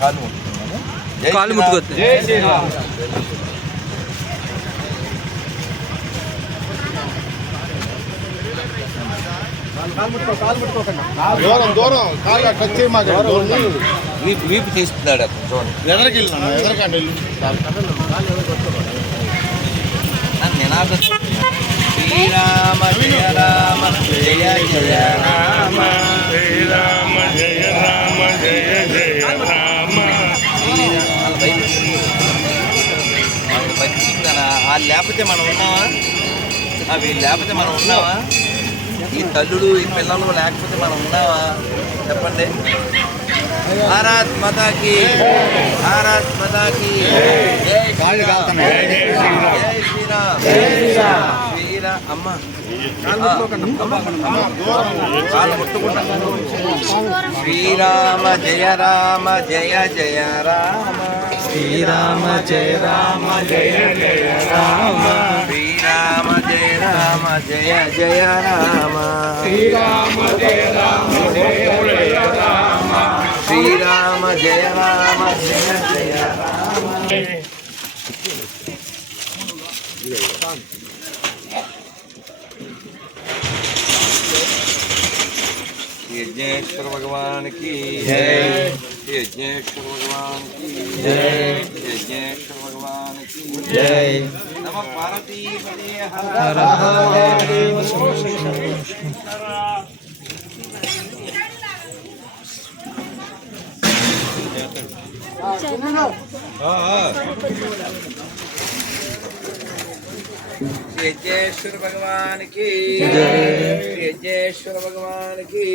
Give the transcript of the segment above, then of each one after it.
కాలు ముట్టుకున్నాను. కాలు శ్రీరామ్. దూరం దూరం. కాళ్ళు టచ్ చేయి మాకు దూరం వీపు వీపు తీస్తున్నాడు అతను చూడండి ఎదరికి వెళ్ళినా ఎదరకండి వెళ్ళి నా నినాదం. శ్రీరామ జయ రామ జయ జయ. వాళ్ళు లేకపోతే మనం ఉన్నావా? వీళ్ళు లేకపోతే మనం ఉన్నావా? ఈ తల్లుడు ఈ పిల్లలు లేకపోతే మనం ఉన్నావా? చెప్పండి. భారత్ మాతాకి భారత్ మాతాకి. జై శ్రీరామ్. జై శ్రీరామ్. శ్రీరామ్. అమ్మ. శ్రీరామ జయ రామ జయ జయ రామ. శ్రీరామ జయ రామ జయ జయ రామ శ్రీరామ జయ రామ జయ జయ రామ శ్రీరామ జయ రామ జయ జయ రామ శ్రీరామ జయ రామ జయ జయ రామ యజ్ఞేశ్వర భగవానికి యజ్ఞేశ్వర భగవానికి యజ్ఞేశ్వర భగవానికి జై నమ పార్వతీపదే హర మహాదేవ శంభో శంకర. యజ్ఞేశ్వర భగవానికి యజ్ఞేశ్వర భగవానికి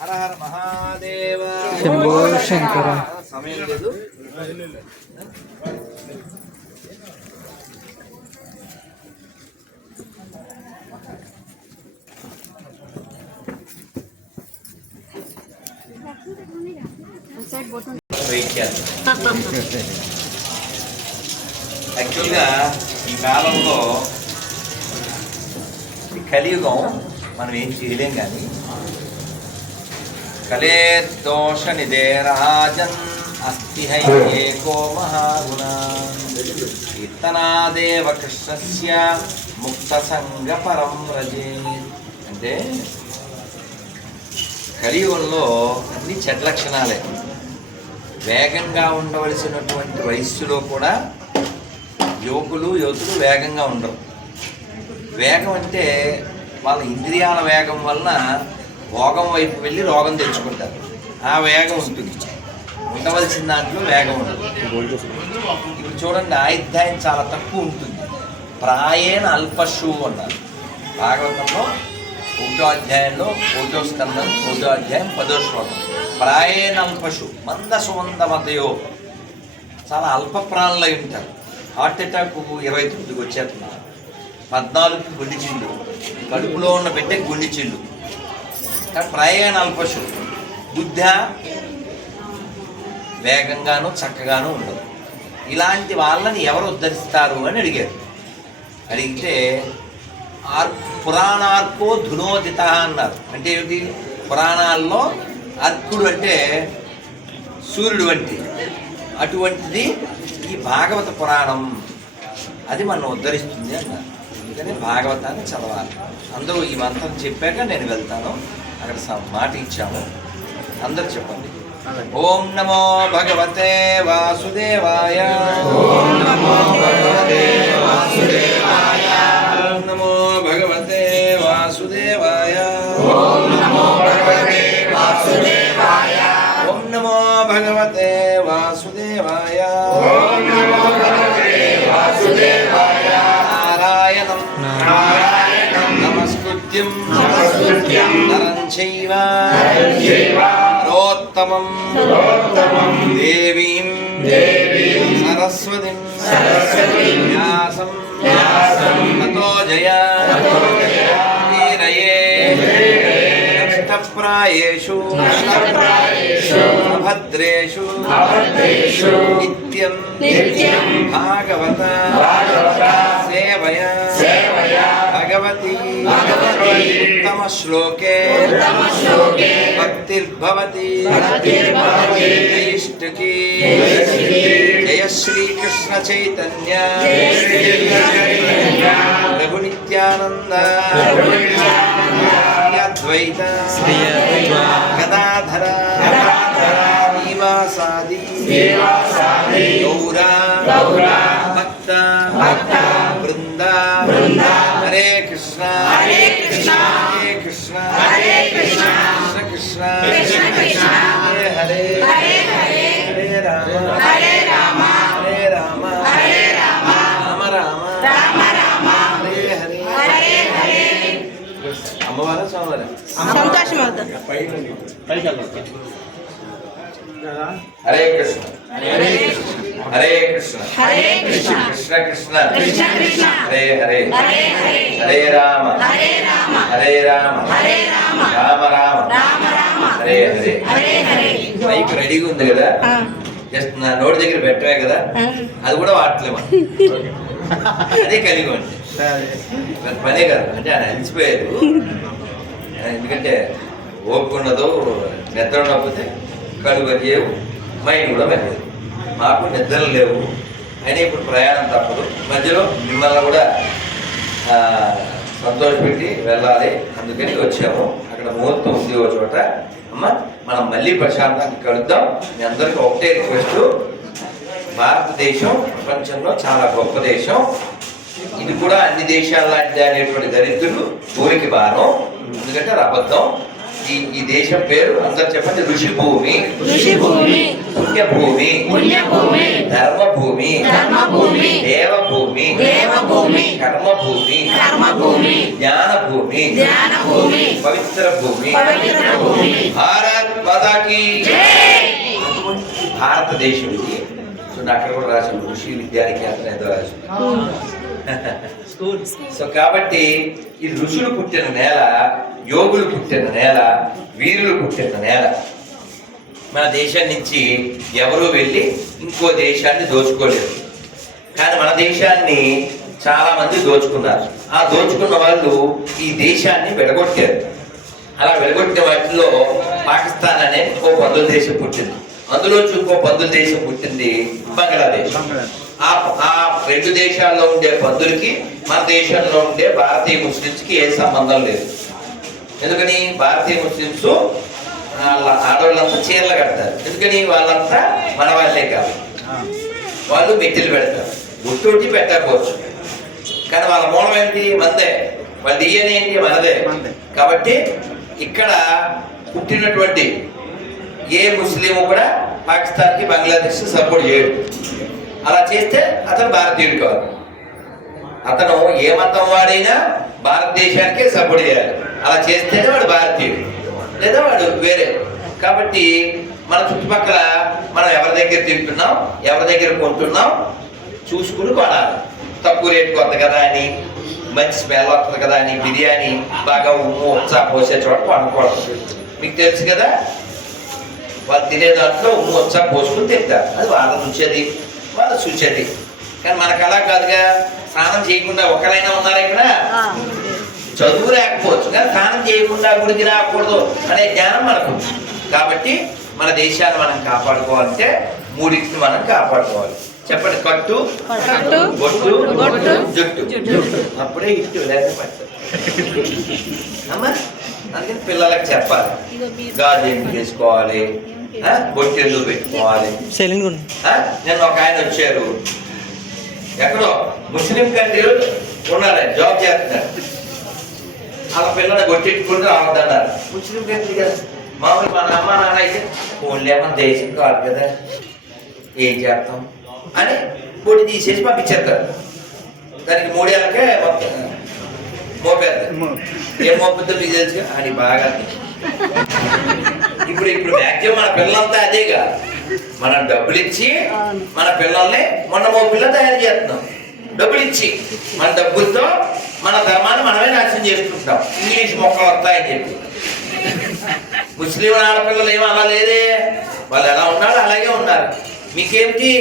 హర హర మహాదేవ శంభో శంకర. సమయం లేదు వెయిట్ చేస్తాం యాక్చువల్గా ఈ కాలంలో ఈ కలియుగం మనం ఏం చేయలేం కానీ కలే దోష నిదేరాజన్ అస్తి హై ఏకో మహాగుణ. కీర్తనాదేవ కృష్ణస్య ముక్త సంగ పరం రజే అంటే కలియుగంలో అన్ని చెడ్డ లక్షణాలే. వేగంగా ఉండవలసినటువంటి వయస్సులో కూడా యువకులు యువతులు వేగంగా ఉండరు. వేగం అంటే వాళ్ళ ఇంద్రియాల వేగం వలన భోగం వైపు వెళ్ళి రోగం తెచ్చుకుంటారు. ఆ వేగం ఉంటుంది. ఉండవలసిన దాంట్లో వేగం ఉండదు. ఇప్పుడు చూడండి ఆయుధ్యాయం చాలా తక్కువ ఉంటుంది. ప్రాయేణ అల్పశు అన్నారు. భాగవతంలో ఒకటో అధ్యాయంలో ఒకటో స్కందం ఒకటో అధ్యాయం పదో శ్లోకం. ప్రాయేణ అల్పశు మంద సుమంద మతయో చాలా అల్ప ప్రాణులై ఉంటారు. హార్ట్ అటాక్ ఇరవై తొమ్మిదికి వచ్చేస్తుంది పద్నాలుగు గుండె చిల్లు కడుపులో ఉన్న పెట్టే గుండె చిల్లు కానీ ప్రయాణాల పశు బుద్ధ వేగంగాను చక్కగాను ఉండదు. ఇలాంటి వాళ్ళని ఎవరు ఉద్ధరిస్తారు అని అడిగారు. అడిగితే ఆర్ పురాణార్కో ధునోదిత అన్నారు. అంటే ఏమిటి? పురాణాల్లో అర్కుడు అంటే సూర్యుడు వంటి అటువంటిది ఈ భాగవత పురాణం అది మనం ఉద్ధరిస్తుంది అన్నారు అందుకని భాగవతాన్ని చదవాలి. అందరూ ఈ మంత్రం చెప్పాక నేను వెళ్తాను. అక్కడ మాట ఇచ్చాము. అందరూ చెప్పండి. ఓం నమో భగవతే వాసుదేవాయ. ఓం నమో భగవతే వాసుదేవాయ. చైవ నరోత్తమం దేవీం దేవీం సరస్వతిం వ్యాసం తతో జయ నష్టప్రాయేషు నష్టప్రాయేషు భద్రేషు భద్రేషు నిత్యం నిత్యం భాగవత భాగవత సేవయ సేవయ భగవత భగవతి అద్వైత గదాధర శ్రీవాసాది గౌరా భక్త బృంద హరే కృష్ణ హరే కృష్ణ హరే కృష్ణ హరే కృష్ణ కృష్ణ కృష్ణ హరే హరే హరే రామ హరే రామ హరే రామ హరే రామ రామ రామ రామ హరే హరే అమ్మవారా స్వామివారా? సంతోషం అవుతుంది హరే కృష్ణ. హరే కృష్ణ. హరే కృష్ణ. హరే కృష్ణ. కృష్ణ కృష్ణ. కృష్ణ కృష్ణ. హరే హరే. హరే హరే. హరే రామ. హరే రామ. హరే రామ. హరే రామ. రామ రామ. రామ రామ. హరే హరే. హరే హరే. మైక్ రెడీగా ఉంది కదా? ఆ, జస్ట్ నా నోటి దగ్గర పెట్టవే కదా. అది కూడా వాడలేము అదే కలిగి ఉంది. పనే కదా అంటే ఆయన అలసిపోయారు. ఎందుకంటే ఓపిక ఉండదు నిద్ర ఉండకపోతే కళ్ళు పనిచేయవు మైండ్ కూడా పనిచేయదు మాకు నిద్రలు లేవు. అయినా ఇప్పుడు ప్రయాణం తప్పదు. మధ్యలో మిమ్మల్ని కూడా సంతోషపెట్టి వెళ్ళాలి. అందుకని వచ్చాము. అక్కడ ముహూర్తం ఉంది ఒక చోట. అమ్మా మనం మళ్ళీ ప్రశాంతానికి కలుద్దాం. మీ అందరికీ ఒకటే రిక్వెస్ట్ భారతదేశం ప్రపంచంలో చాలా గొప్ప దేశం. ఇది కూడా అన్ని దేశాల లాంటిది అనేటువంటి దరిద్రులు. ఊరికి భారం. ఎందుకంటే అబద్ధం. ఈ ఈ దేశం పేరు అందరు చెప్పండి. ఋషి భూమి ఋషి భూమి పుణ్యభూమి పుణ్యభూమి ధర్మభూమి ధర్మభూమి దేవభూమి దేవభూమి కర్మభూమి కర్మభూమి జ్ఞానభూమి జ్ఞానభూమి పవిత్ర భూమి పవిత్ర భూమి భారత్ మాతాకి. భారతదేశం ఇది. చూడండి అక్కడ కూడా రాశారు. ఋషి విద్యానికేతన్ ఏదో రాశారు. సో కాబట్టి ఈ ఋషులు పుట్టిన నేల యోగులు పుట్టిన నేల వీరులు పుట్టిన నేల. మన దేశం నుంచి ఎవరూ వెళ్ళి ఇంకో దేశాన్ని దోచుకోలేరు. కానీ మన దేశాన్ని చాలామంది దోచుకున్నారు. ఆ దోచుకున్న వాళ్ళు ఈ దేశాన్ని విడగొట్టారు. అలా వెలగొట్టిన వాటిలో పాకిస్తాన్ అనే ఇంకో పందుల దేశం పుట్టింది. అందులో ఇంకో పందుల దేశం పుట్టింది బంగ్లాదేశ్. ఆ ఆ రెండు దేశాల్లో ఉండే పందులకి మన దేశంలో ఉండే భారతీయ ముస్లింస్కి ఏ సంబంధం లేదు. ఎందుకని భారతీయ ముస్లిమ్స్ వాళ్ళ ఆడవాళ్ళంతా చీరలు కడతారు. ఎందుకని వాళ్ళంతా మన వాళ్ళే కాదు వాళ్ళు మెట్టిలు పెడతారు. గుట్టొట్టి పెట్టకపోవచ్చు. కానీ వాళ్ళ మూలం ఏంటి? మనదే వాళ్ళ డిఎన్ఏ ఏంటి? మనదే. మనదే. కాబట్టి ఇక్కడ పుట్టినటువంటి ఏ ముస్లిం కూడా పాకిస్తాన్కి బంగ్లాదేశ్ సపోర్ట్ చేయడు. అలా చేస్తే అతను భారతీయుడు కాదు. అతను ఏ మతం వాడైనా భారతదేశానికే సపోర్ట్ చేయాలి. అలా చేస్తేనే వాడు భారతీయుడు. లేదా వాడు వేరే. కాబట్టి మన చుట్టుపక్కల మనం ఎవరి దగ్గర తింటున్నాం ఎవరి దగ్గర కొంటున్నాం చూసుకుని కొనాలి. తక్కువ రేటు కొత్త కదా అని మంచి స్మెల్ వస్తుంది కదా అని బిర్యానీ బాగా ఉమ్ము ఉత్సాహ పోసే చోట కొనకూడదు మీకు తెలుసు కదా వాళ్ళు తినే దాంట్లో ఉమ్ము ఉత్సాహ పోసుకుని తింటారు. అది వాళ్ళ నుంచేది వాళ్ళ శుచేది కానీ మనకు అలా కాదుగా స్నానం చేయకుండా ఒకరైనా ఉన్నారా ఇక్కడ? చదువు లేకపోవచ్చు కానీ స్నానం చేయకుండా గుడికి రాకూడదు అనే జ్ఞానం మనకు. కాబట్టి మన దేశాన్ని మనం కాపాడుకోవాలంటే మూడింటిని మనం కాపాడుకోవాలి. చెప్పండి కట్టు బొట్టు బొట్టు, జుట్టు. అప్పుడే ఇట్టు లేకపోతే అమ్మా అందుకని పిల్లలకు చెప్పాలి. గాజు ఎందుకు వేసుకోవాలి? ఆ? బొట్టు ఎందుకు పెట్టుకోవాలి? నిన్న ఒక ఆయన వచ్చారు. ఎక్కడో ముస్లిం కంట్రీలో ఉన్నారు జాబ్ చేస్తున్నారు వాళ్ళ పిల్లల్ని కొట్టెట్టుకుంటూ రావద్దన్నారు ముస్లిం కంట్రీ కదా మామూలు మన అమ్మ నాన్న అయితే ఓన్లీ మన దేశం కాదు కదా ఏం చేస్తాం? అని పొడి తీసేసి పంపించేస్తారు. దానికి మూడేళ్ళకే మొత్తం మోపేస్తారు. ఏం మోపుద్దో మీకు తెలుసు అని బాగా ఇప్పుడు ఇప్పుడు మ్యాక్సిమం మన పిల్లలంతా అదేగా. మనం డబ్బులు ఇచ్చి మన పిల్లల్ని మొన్న మో పిల్ల తయారు చేస్తున్నాం. డబ్బులు ఇచ్చి మన డబ్బులతో మన ధర్మాన్ని మనమే నాశనం చేసుకుంటాం ఇంగ్లీష్ మొక్కలు వస్తాయని చెప్పి. ముస్లిం ఆడపిల్లలు ఏమో అలా లేదే వాళ్ళు ఎలా ఉన్నారో అలాగే ఉన్నారు. మీకేమిటి?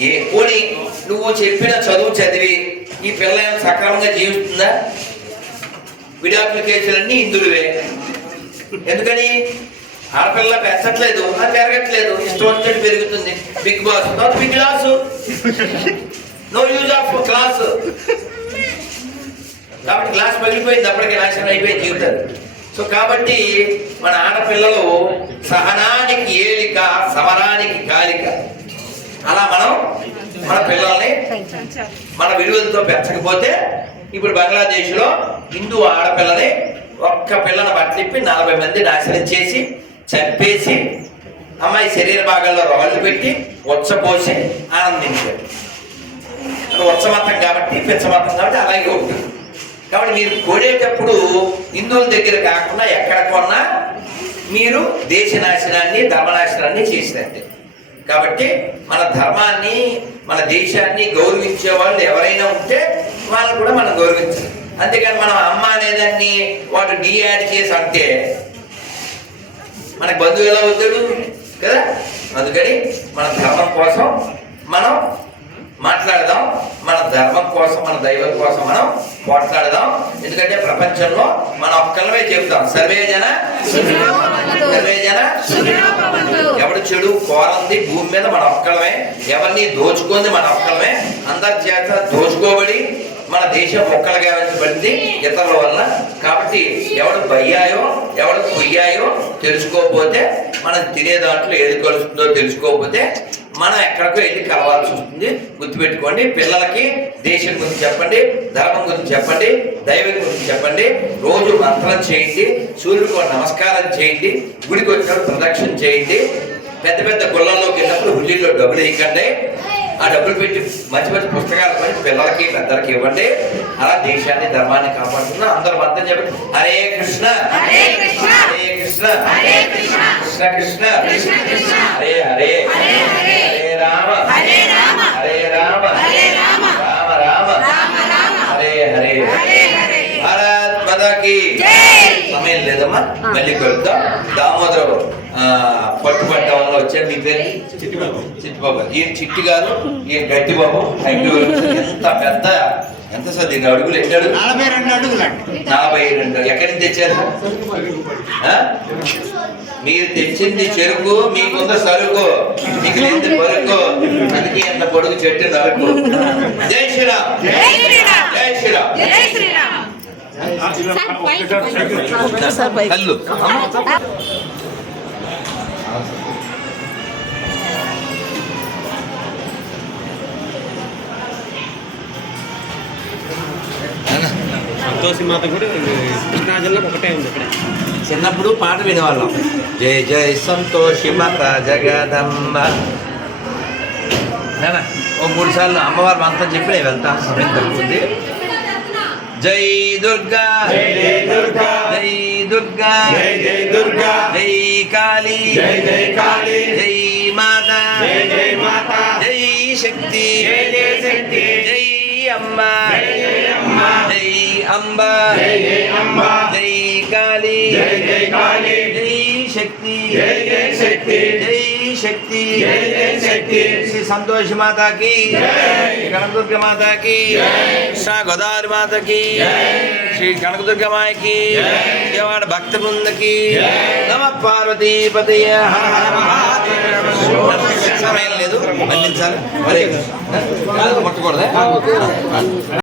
ఏ పోనీ నువ్వు చెప్పిన చదువు చదివి ఈ పిల్ల ఏం సక్రమంగా జీవిస్తుందా? విడాకుల కేసులన్నీ ఇందులువే. ఎందుకని? ఆడపిల్ల పెంచట్లేదు అది పెరగట్లేదు. ఇష్టం వచ్చినట్టు పెరుగుతుంది. Big boss. No big class. No use of class. కాబట్టి క్లాస్ పగిలిపోయింది అప్పటికే నాశనం అయిపోయి జీవితం. సో కాబట్టి మన ఆడపిల్లలు సహనానికి ఏలిక సమరానికి కాలిక. అలా మనం మన పిల్లల్ని మన విలువలతో పెంచకపోతే ఇప్పుడు బంగ్లాదేశ్లో హిందూ ఆడపిల్లని ఒక్క పిల్లని బట్టిప్పి నలభై మంది నాశనం చేసి చంపేసి అమ్మాయి శరీర భాగాల్లో రాళ్ళు పెట్టి ఉచ్చపోసి ఆనందించారు. అది ఉత్సమతం కాబట్టి పిచ్చమతం కాబట్టి అలాగే ఉంటుంది. కాబట్టి మీరు కొనేటప్పుడు హిందువుల దగ్గర కాకుండా ఎక్కడ కొన్నా మీరు దేశ నాశనాన్ని ధర్మనాశనాన్ని చేసినట్టే. కాబట్టి మన ధర్మాన్ని మన దేశాన్ని గౌరవించే వాళ్ళు ఎవరైనా ఉంటే వాళ్ళు కూడా మనం గౌరవించాలి. అంతేకాని మనం అమ్మ అనేదాన్ని వాడు డి యాడ్ చేసి అంటే మనకు బంధువు ఎలా అవుతాడు కదా? అందుకని మన ధర్మం కోసం మనం మాట్లాడదాం. మన ధర్మం కోసం మన దైవం కోసం మనం పోట్లాడదాం ఎందుకంటే ప్రపంచంలో మన ఒక్కలమే చెప్తాం. సర్వే జన సర్వే జన ఎవడు చెడు కోరంది భూమి మీద మన ఒక్కలమే ఎవరిని దోచుకుంది మన ఒక్కలమే అందరి చేత దోచుకోబడి మన దేశం ఒక్కలుగా పడింది ఇతరుల వల్ల కాబట్టి ఎవడు బయ్యాయో ఎవడు పొయ్యాయో తెలుసుకోకపోతే మనం తినే దాంట్లో ఏది కలుస్తుందో తెలుసుకోకపోతే మనం ఎక్కడికో వెళ్ళి కలవాల్సి వస్తుంది. గుర్తుపెట్టుకోండి పిల్లలకి దేశం గురించి చెప్పండి ధర్మం గురించి చెప్పండి దైవం గురించి చెప్పండి. రోజు మంత్రం చేయండి సూర్యుడికి నమస్కారం చేయండి గుడికి వచ్చినప్పుడు ప్రదక్షిణ చేయండి. పెద్ద పెద్ద గుళ్ళల్లోకి వెళ్ళినప్పుడు హుల్లీలో డబ్బులు వేయకండి. ఆ డబ్బులు పెట్టి మంచి మంచి పుస్తకాలు కొని పిల్లలకి పెద్దలకి ఇవ్వండి. అలా దేశాన్ని ధర్మాన్ని కాపాడుతున్నా అందరూ మంత్రం చెప్పండి. హరే కృష్ణ. హరే కృష్ణ. హరే కృష్ణ. హరే కృష్ణ. కృష్ణ కృష్ణ. కృష్ణ కృష్ణ. హరే హరే. హరే రామ. హరే రామ. హరే రామ. రామ రామ. రామ రామ. హరే హరే. హరే హరే. భారత్ మాతాకి జై. సమయం లేదమ్మా. మళ్ళీ కలుద్దాం. దామోదరం ఆ, పట్టుబడ్డ వల్ల వచ్చాడు మీ పేరు? చిట్టిబాబు. ఈయన చిట్టి గారు ఈయన గట్టి బాబు థ్యాంక్ యూ ఎంత పెద్ద ఎంత సార్ దీని అడుగులు ఎన్ని అడుగులు నలభై రెండు అడుగులండి. నలభై రెండు. ఎక్కడి నుంచి తెచ్చారు? మీరు తెచ్చింది చెరుకు మీకుంద సరుకు మిగిలింది పరుకు అందుకే ఎంత పొడుగు చెట్టు నరుకు జై శ్రీరామ్. జై శ్రీరామ్. జై సంతోషి మాత కూడా కృష్ణా జిల్లా ఒకటే ఉంది ఇక్కడ. చిన్నప్పుడు పాట వినేవాళ్ళం. జై జై సంతోషి మాత నాన్న, ఓ మూడు సార్లు అమ్మవారి మంత్రం చెప్పి నేను వెళ్తాను. సమయం దొరుకుతుంది. జై దుర్గా. జై జై దుర్గా. జై దుర్గా. జై జై దుర్గా. జై కాళీ. జై జై కాళీ. జై మాత. జై జై మాత. జై శక్తి. జై జై శక్తి. జై అమ్మ. జై జై అంబ జై జై అంబ జై కాళీ జై జై కాళీ జై శక్తి జై జై శక్తి జై శక్తి జై జై శక్తి శ్రీ సంతోషి మాతాకి కనకదుర్గ మాతాకి శ్రీ గోదావరి మాతకి శ్రీ కనకదుర్గ మాయకి విజయవాడ భక్త బృందకి నమ పార్వతీ పతయ సమయం లేదు మళ్ళించాలి మరి ముట్టకూడదా